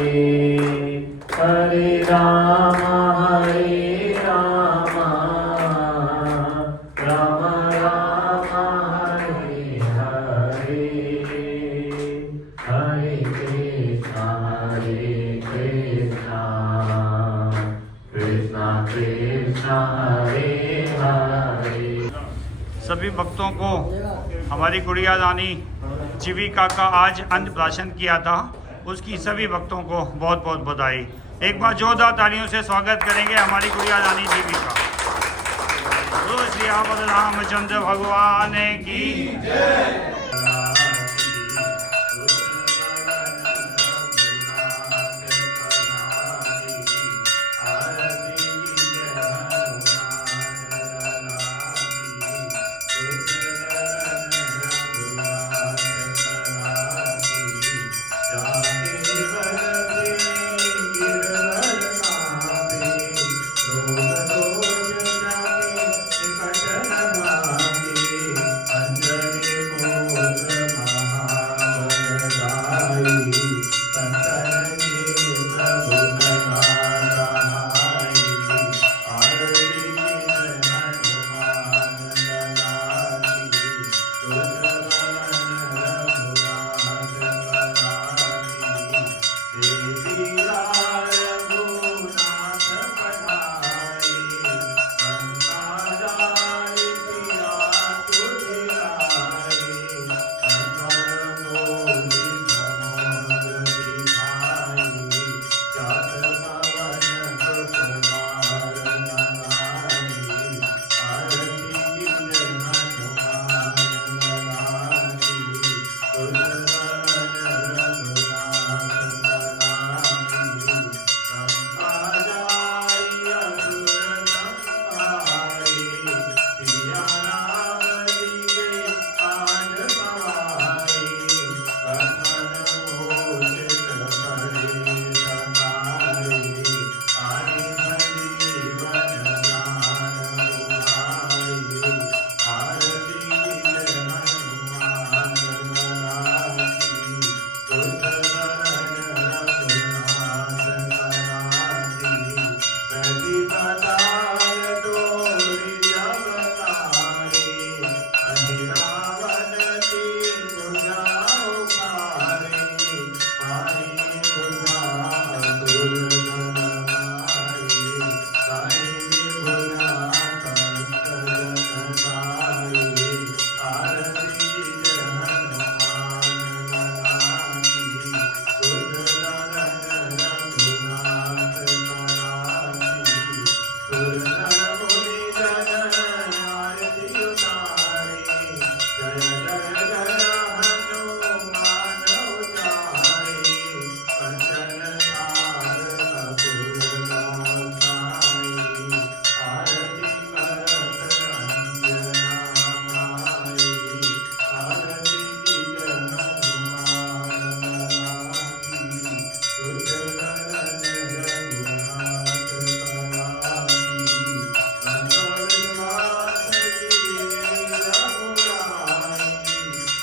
हरे राम राम राम हरे हरे, हरे कृष्णा कृष्णा कृष्णा हरे हरे। सभी भक्तों को हमारी गुड़िया रानी जीविका का आज अन्नप्राशन किया था, उसकी सभी भक्तों को बहुत बहुत बधाई। एक बार जोरदार तालियों से स्वागत करेंगे हमारी गुड़िया रानी जीविका। तो श्री रामचंद्र भगवान की जय।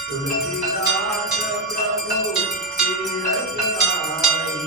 तुलसीदास प्रभु की रतियाई,